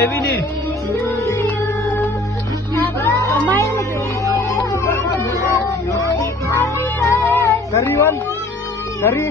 Baby ni. Dari Wan. Dari.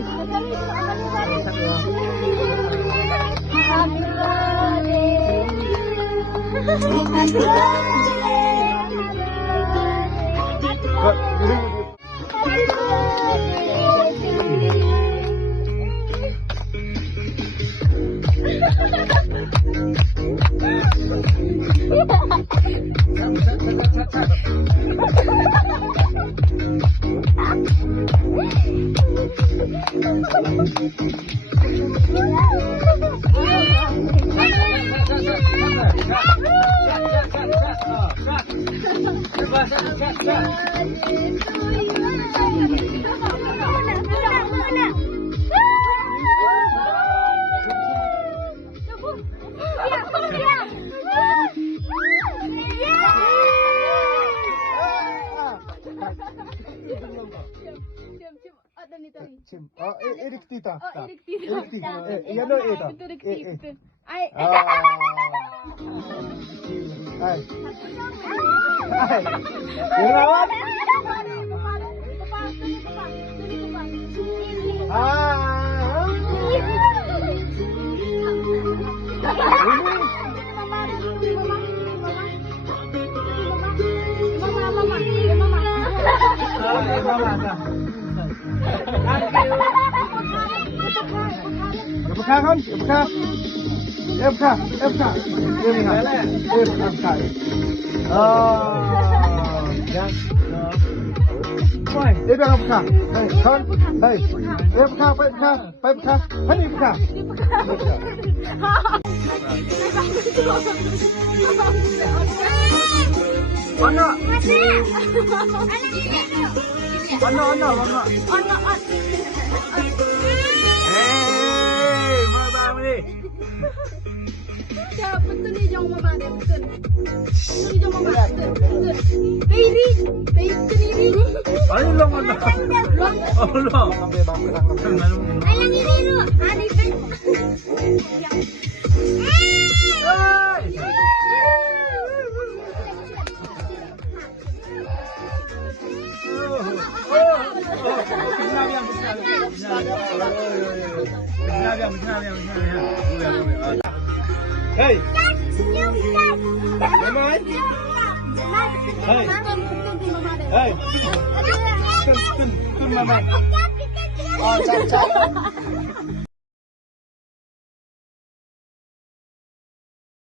Erik tita. Erik tita. Yan o ito. Ay. Ay. Irawan. Hey, mabang ni. Siya, betul ni jong mama dia betul. Ni jong mama betul. Baby, baby. Ay lang ano. Oh lang. Alang ini lu, ani kan. Hey. Mama. Hey. Hey. Kun mama. Oh, cak.